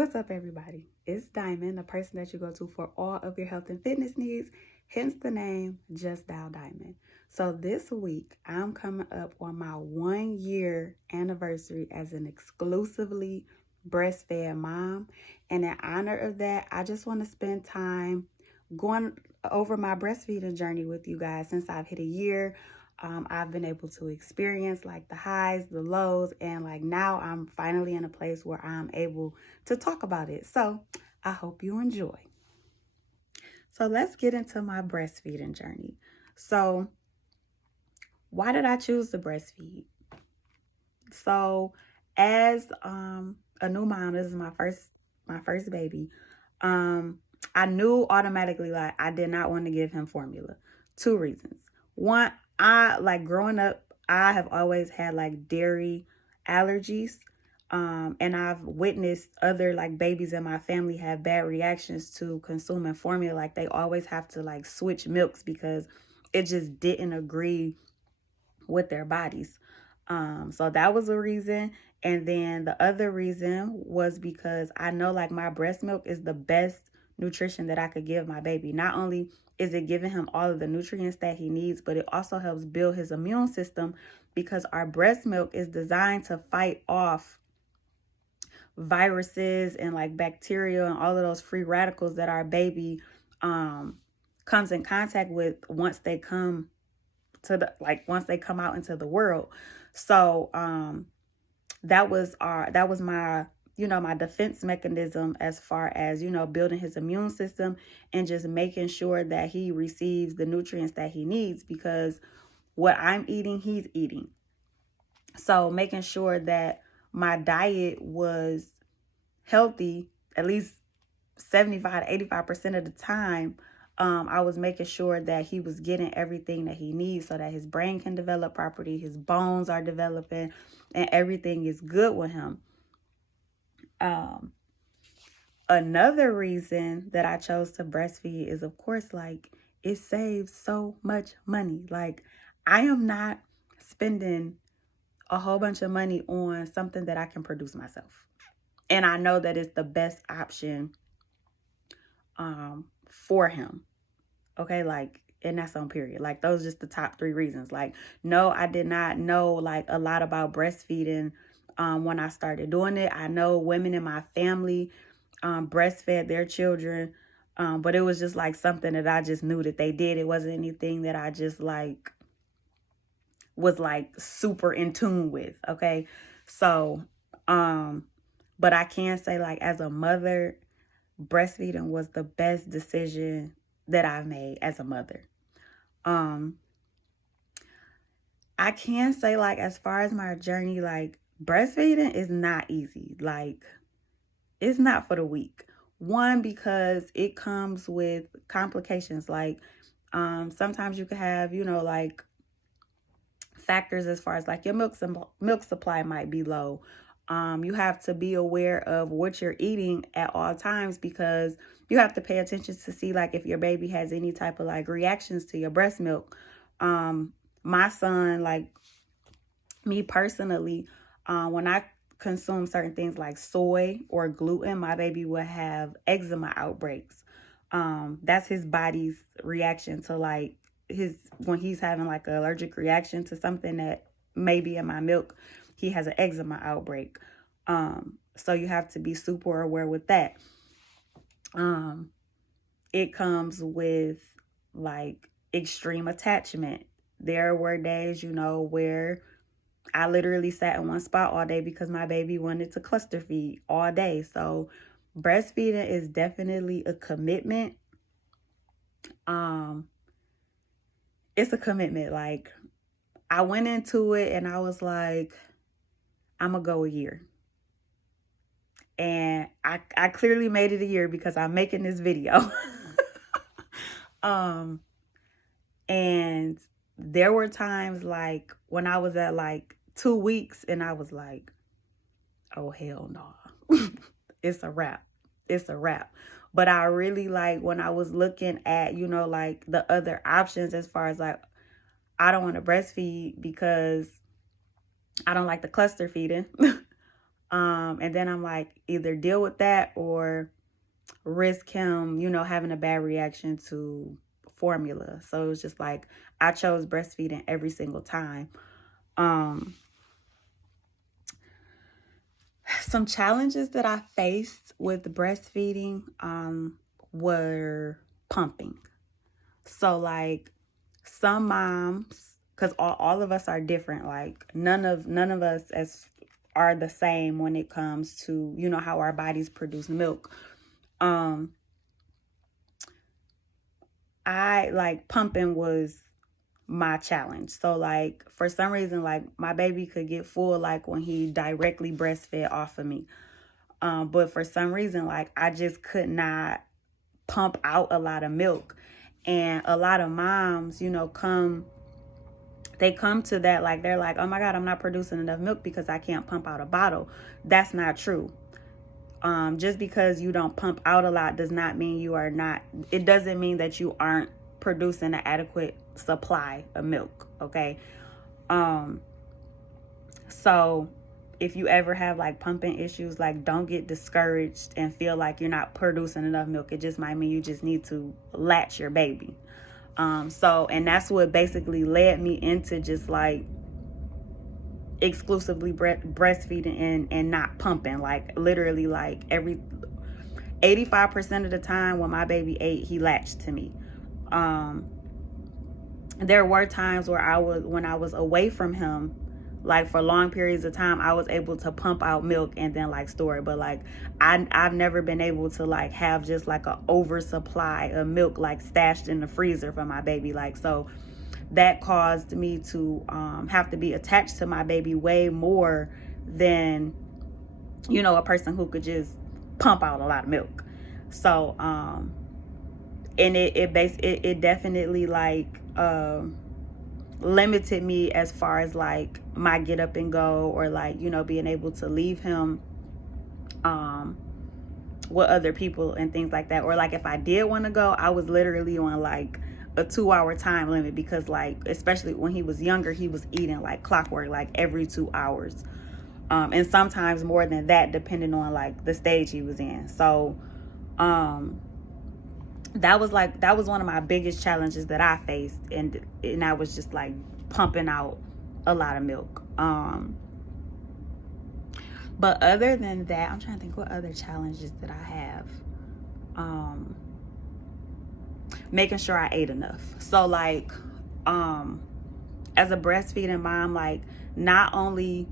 What's up, everybody? It's Diamond, the person that you go to for all of your health and fitness needs, hence the name Just Dial Diamond. So this week, I'm coming up on my 1 year anniversary as an exclusively breastfed mom. And in honor of that, I just want to spend time going over my breastfeeding journey with you guys. Since I've hit a year, I've been able to experience like the highs, the lows, and like now I'm finally in a place where I'm able to talk about it. So I hope you enjoy. So let's get into my breastfeeding journey. So why did I choose to breastfeed? So as a new mom, this is my first baby. I knew automatically like I did not want to give him formula. Two reasons. One, I like growing up, I have always had like dairy allergies. And I've witnessed other like babies in my family have bad reactions to consuming formula. Like they always have to like switch milks because it just didn't agree with their bodies. So that was a reason. And then the other reason was because I know like my breast milk is the best nutrition that I could give my baby. Not only is it giving him all of the nutrients that he needs, but it also helps build his immune system because our breast milk is designed to fight off viruses and like bacteria and all of those free radicals that our baby comes in contact with once they come once they come out into the world. So that was my my defense mechanism as far as building his immune system and just making sure that he receives the nutrients that he needs, because what I'm eating he's eating. So making sure that my diet was healthy at least 75 to 85% of the time. I was making sure that he was getting everything that he needs so that his brain can develop properly, his bones are developing, and everything is good with him. Another reason that I chose to breastfeed is, of course, like it saves so much money. Like I am not spending a whole bunch of money on something that I can produce myself. And I know that it's the best option for him. Okay, like, and that's on period. Like those are just the top three reasons. Like, no, I did not know like a lot about breastfeeding when I started doing it. I know women in my family breastfed their children, but it was just like something that I just knew that they did. It wasn't anything that I just like was like super in tune with. Okay, so but I can say like as a mother, breastfeeding was the best decision that I've made as a mother. I can say like as far as my journey, like breastfeeding is not easy. Like it's not for the weak. One, because it comes with complications. Like sometimes you could have, like factors as far as like your milk supply might be low. You have to be aware of what you're eating at all times, because you have to pay attention to see like if your baby has any type of like reactions to your breast milk. My son, like me personally, when I consume certain things like soy or gluten, my baby will have eczema outbreaks. That's his body's reaction to like when he's having like an allergic reaction to something that may be in my milk, he has an eczema outbreak. So you have to be super aware with that. It comes with like extreme attachment. There were days, where I literally sat in one spot all day because my baby wanted to cluster feed all day. So breastfeeding is definitely a commitment. It's a commitment. Like I went into it and I was like, I'm gonna go a year. And I clearly made it a year because I'm making this video. And there were times like when I was at like 2 weeks and I was like, oh hell no. It's a wrap. It's a wrap. But I really like when I was looking at, like the other options as far as like, I don't want to breastfeed because I don't like the cluster feeding. And then I'm like, either deal with that or risk him, having a bad reaction to formula. So it was just like, I chose breastfeeding every single time. Some challenges that I faced with breastfeeding were pumping. So like some moms, because all of us are different, like none of us as are the same when it comes to, how our bodies produce milk. I like pumping was my challenge. So like for some reason, like my baby could get full like when he directly breastfed off of me. But for some reason, like I just could not pump out a lot of milk. And a lot of moms, they come to that, like they're like, oh my God, I'm not producing enough milk because I can't pump out a bottle. That's not true. Just because you don't pump out a lot does not mean it doesn't mean that you aren't producing an adequate supply of milk. Okay. So if you ever have like pumping issues, like don't get discouraged and feel like you're not producing enough milk. It just might mean you just need to latch your baby. And that's what basically led me into just like exclusively breastfeeding and not pumping. Like literally like 85% of the time when my baby ate, he latched to me. There were times where when I was away from him, like for long periods of time, I was able to pump out milk and then like store it. But like I've never been able to like have just like an oversupply of milk like stashed in the freezer for my baby. Like, so that caused me to have to be attached to my baby way more than, a person who could just pump out a lot of milk. So, and it definitely like, limited me as far as like my get up and go, or like, being able to leave him, with other people and things like that. Or like if I did want to go, I was literally on like a 2-hour time limit, because like, especially when he was younger, he was eating like clockwork, like every 2 hours. And sometimes more than that, depending on like the stage he was in. So, that was one of my biggest challenges that I faced. And I was just like pumping out a lot of milk. But other than that, I'm trying to think what other challenges that I have. Making sure I ate enough. So like, as a breastfeeding mom, like not only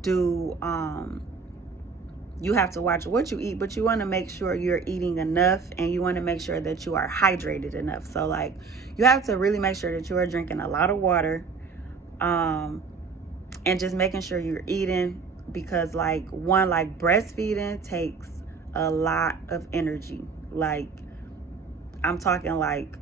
do you have to watch what you eat, but you want to make sure you're eating enough, and you want to make sure that you are hydrated enough. So like you have to really make sure that you are drinking a lot of water, and just making sure you're eating, because like breastfeeding takes a lot of energy. Like I'm talking like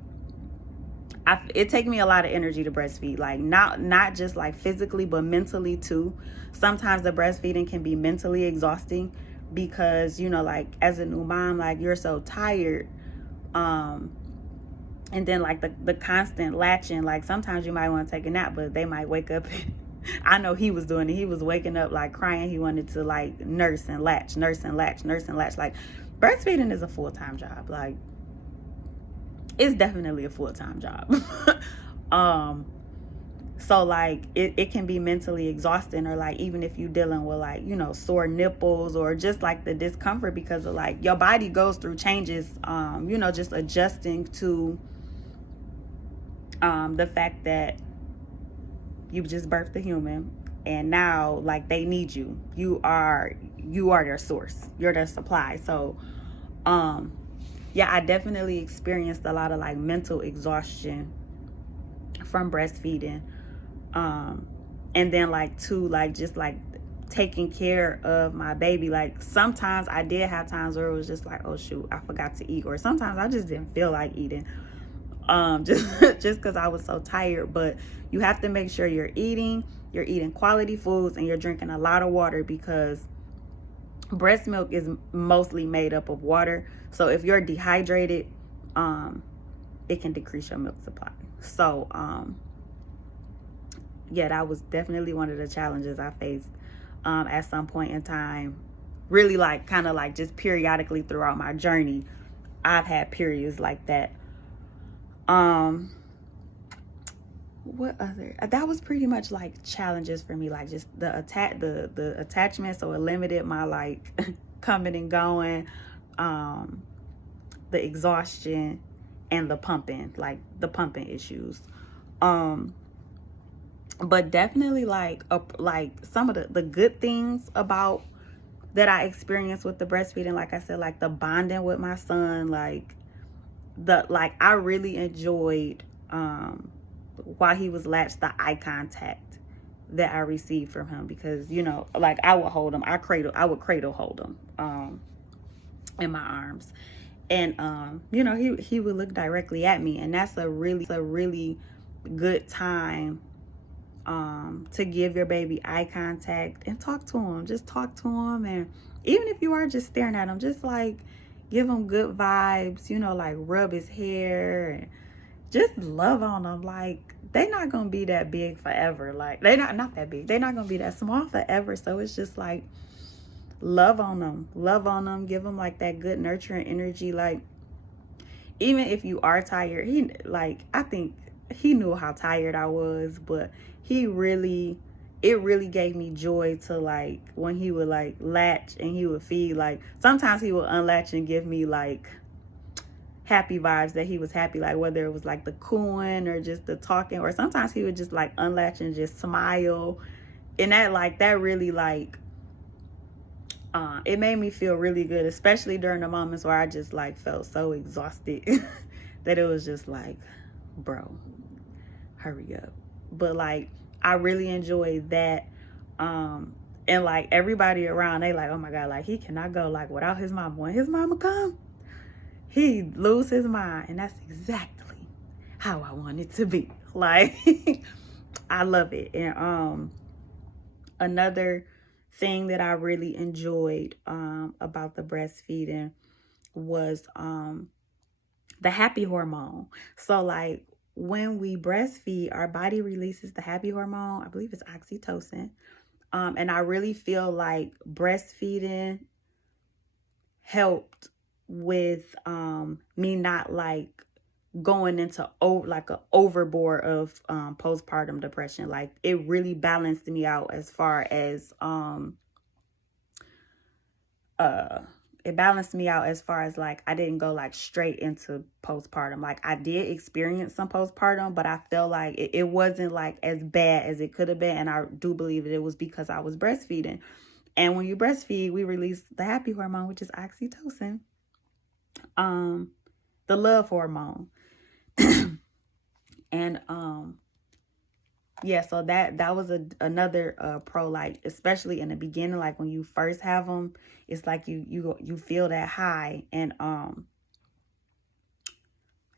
it takes me a lot of energy to breastfeed, like not just like physically, but mentally too. Sometimes the breastfeeding can be mentally exhausting, because like as a new mom, like you're so tired, and then like the constant latching, like sometimes you might want to take a nap, but they might wake up. I know he was doing it. He was waking up like crying. He wanted to like nurse and latch. Like breastfeeding is a full-time job. Like it's definitely a full-time job. So like it can be mentally exhausting, or like even if you're dealing with like, sore nipples, or just like the discomfort because of like your body goes through changes, just adjusting to the fact that you just birthed a human, and now like they need you. You are their source. You're their supply. So yeah, I definitely experienced a lot of like mental exhaustion from breastfeeding. And then like too, like just like taking care of my baby. Like sometimes I did have times where it was just like, oh shoot, I forgot to eat, or sometimes I just didn't feel like eating, just because I was so tired. But you have to make sure you're eating quality foods, and you're drinking a lot of water, because breast milk is mostly made up of water. So if you're dehydrated, it can decrease your milk supply. So yeah, that was definitely one of the challenges I faced at some point in time. Really, like, kind of like just periodically throughout my journey, I've had periods like that. What other, that was pretty much like challenges for me, like just the attachment, so it limited my like coming and going, the exhaustion, and the pumping, like the pumping issues. But definitely like some of the good things about that I experienced with the breastfeeding, like I said, like the bonding with my son, like I really enjoyed while he was latched, the eye contact that I received from him, because like I would hold him, I would cradle hold him in my arms, and he would look directly at me, and that's a really good time to give your baby eye contact and talk to him. Just talk to him, and even if you are just staring at him, just like give him good vibes, like rub his hair and just love on them. Like, they're not gonna be that big forever. Like, they're not that big, they're not gonna be that small forever. So it's just like love on them, give them like that good nurturing energy. Like, even if you are tired, I think he knew how tired I was, but it really gave me joy to, like, when he would like latch and he would feed. Like, sometimes he would unlatch and give me like happy vibes, that he was happy, like whether it was like the cooing or just the talking, or sometimes he would just like unlatch and just smile, and that really like it made me feel really good, especially during the moments where I just like felt so exhausted that it was just like, bro, hurry up. But like, I really enjoyed that. And like everybody around, they like, oh my God, like he cannot go like without his mama. When his mama come, he lose his mind. And that's exactly how I want it to be. Like, I love it. And another thing that I really enjoyed about the breastfeeding was the happy hormone. So like, when we breastfeed, our body releases the happy hormone. I believe it's oxytocin. And I really feel like breastfeeding helped with me not like going into like a overboard of postpartum depression. Like, it really balanced me out as far as like I didn't go like straight into postpartum. Like, I did experience some postpartum, but I felt like it wasn't like as bad as it could have been. And I do believe that it was because I was breastfeeding. And when you breastfeed, we release the happy hormone, which is oxytocin, the love hormone. And yeah, so that was another pro, like especially in the beginning, like when you first have them, it's like you feel that high, and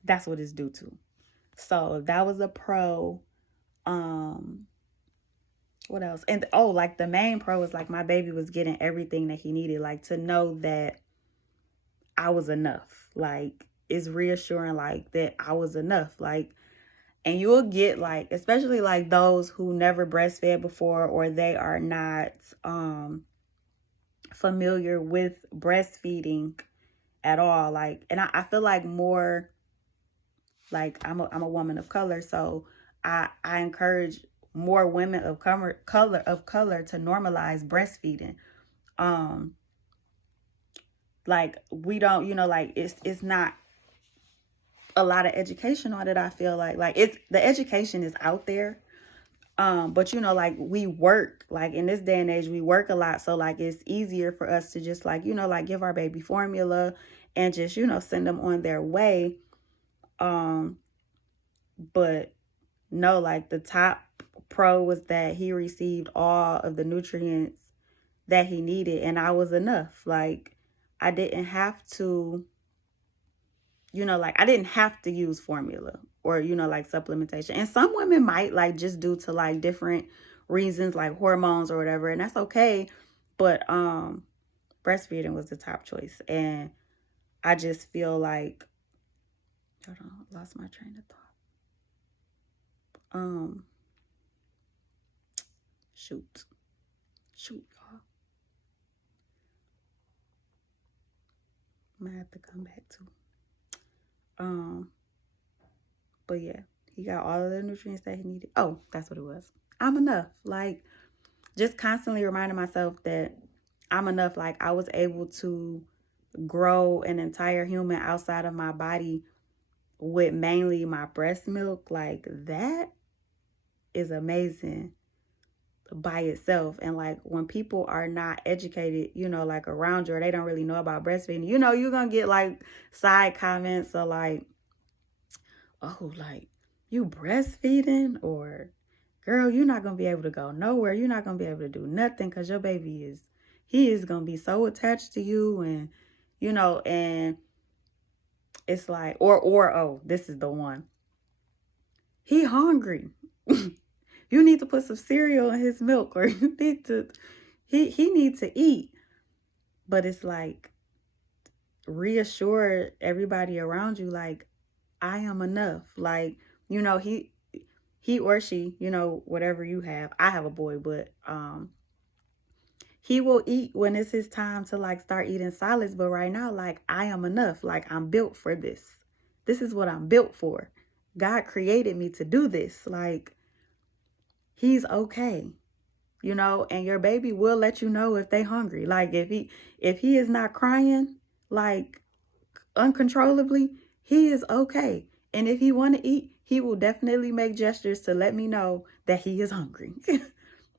that's what it's due to. So that was a pro. What else? And like the main pro was like my baby was getting everything that he needed, like to know that I was enough. Like, it's reassuring, like that I was enough. Like, and you'll get like, especially like those who never breastfed before, or they are not familiar with breastfeeding at all. Like, and I feel like more like I'm a woman of color, so I encourage more women of color to normalize breastfeeding. Like, we don't, like it's not a lot of education on it. I feel like it's, the education is out there. But like we work, like in this day and age, we work a lot. So like, it's easier for us to just like, like give our baby formula and just, send them on their way. But no, like the top pro was that he received all of the nutrients that he needed, and I was enough. Like, I didn't have to, like I didn't have to use formula or, like supplementation. And some women might, like, just due to like different reasons, like hormones or whatever, and that's okay. But breastfeeding was the top choice. And I just feel like, hold on, I lost my train of thought. Shoot, I'm gonna have to come back to. But yeah, he got all of the nutrients that he needed. Oh, that's what it was. I'm enough. Like, just constantly reminding myself that I'm enough. Like, I was able to grow an entire human outside of my body with mainly my breast milk. Like, that is amazing by itself. And like, when people are not educated, you know, like around you, or they don't really know about breastfeeding, you know, you're gonna get like side comments or like, oh, like, you breastfeeding, or girl, you're not gonna be able to go nowhere, you're not gonna be able to do nothing because your baby he is gonna be so attached to you. And you know, and it's like, or oh, this is the one, he hungry. You need to put some cereal in his milk, or you need to, he needs to eat. But it's like, reassure everybody around you, like, I am enough. Like, you know, he or she, you know, whatever you have. I have a boy, but he will eat when it's his time to like start eating solids. But right now, like, I am enough. Like, I'm built for this. This is what I'm built for. God created me to do this. Like, he's okay. You know, and your baby will let you know if they hungry. Like, if he is not crying like uncontrollably, he is okay. And if he want to eat, he will definitely make gestures to let me know that he is hungry.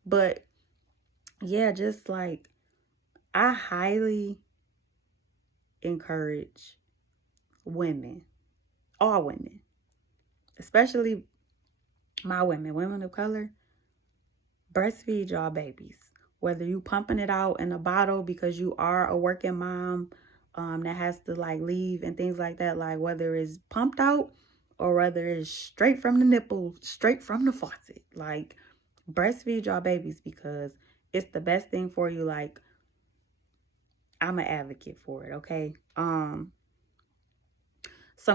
But yeah, just like, I highly encourage women, all women, especially my women of color, breastfeed y'all babies. Whether you pumping it out in a bottle because you are a working mom that has to like leave and things like that, like whether it's pumped out or whether it's straight from the nipple, straight from the faucet, like, breastfeed y'all babies because it's the best thing for you. Like, I'm an advocate for it, okay? Some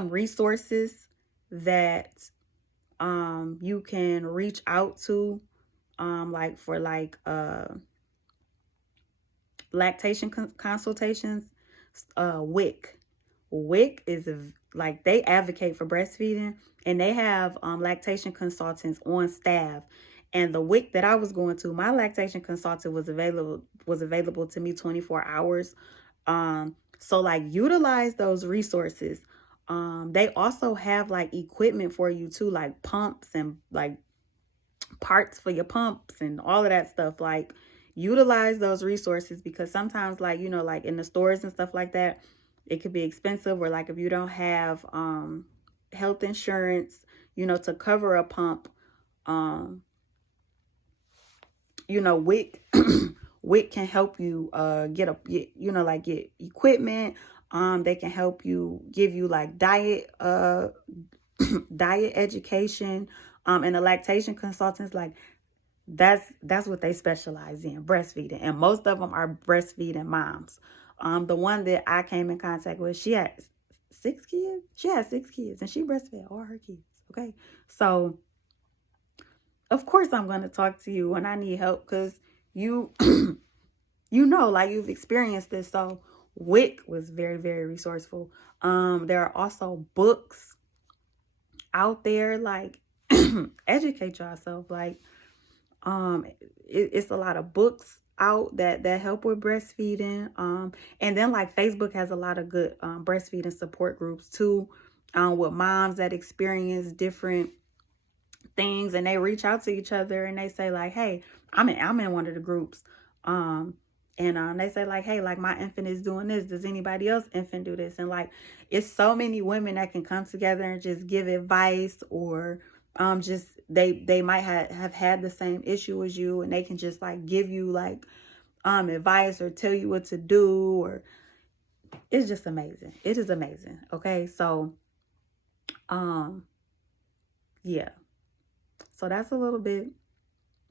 resources that you can reach out to, like for like lactation consultations, WIC is like, they advocate for breastfeeding, and they have lactation consultants on staff. And the WIC that I was going to, my lactation consultant was available to me 24 hours. So like, utilize those resources. They also have like equipment for you too, like pumps and like parts for your pumps and all of that stuff. Like, utilize those resources, because sometimes, like, you know, like in the stores and stuff like that, it could be expensive. Or like, if you don't have health insurance, you know, to cover a pump, you know, WIC WIC can help you get equipment. They can help you, give you like diet diet education. And the lactation consultants, like, that's what they specialize in, breastfeeding. And most of them are breastfeeding moms. The one that I came in contact with, she had 6 kids. She had 6 kids, and she breastfed all her kids. Okay, so of course I'm going to talk to you when I need help, because you you know, like, you've experienced this. So WIC was very, very resourceful. There are also books out there, like, educate yourself. Like, it's a lot of books out that help with breastfeeding. And then like, Facebook has a lot of good breastfeeding support groups too, with moms that experience different things, and they reach out to each other and they say like, hey, I'm in one of the groups, and they say like, hey, like, my infant is doing this, does anybody else infant do this? And like, it's so many women that can come together and just give advice, or just they might have had the same issue as you, and they can just like give you like advice, or tell you what to do. Or it's just amazing. It is amazing. Okay, so yeah, so that's a little bit,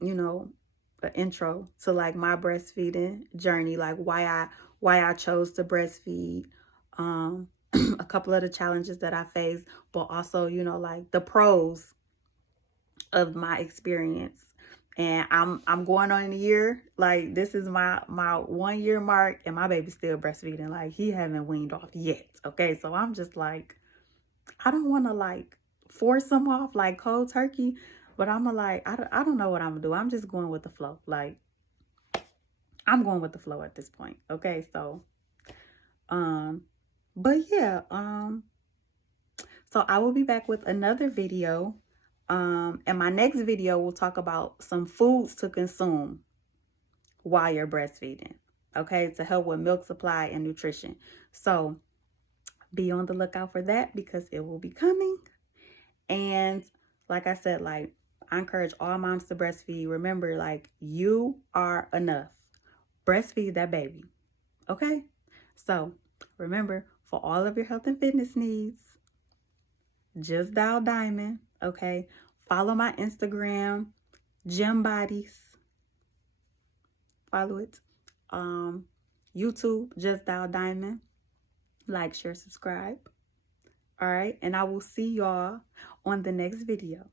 you know, an intro to like my breastfeeding journey, like why I chose to breastfeed, a couple of the challenges that I faced, but also, you know, like the pros of my experience. And I'm going on a year. Like, this is my 1 year mark, and my baby's still breastfeeding. Like, he haven't weaned off yet. Okay, so I'm just like, I don't want to like force him off like cold turkey, but I'm like, I don't know what I'm gonna do. I'm just going with the flow. Like, I'm going with the flow at this point. Okay, so but yeah, so I will be back with another video. And my next video will talk about some foods to consume while you're breastfeeding, okay, to help with milk supply and nutrition. So be on the lookout for that because it will be coming. And like I said, like, I encourage all moms to breastfeed. Remember, like, you are enough. Breastfeed that baby, okay? So remember, for all of your health and fitness needs, just dial Diamond, okay? Follow my Instagram, Gym Bodies. Follow it. YouTube, just dial Diamond. Like, share, subscribe. All right, and I will see y'all on the next video.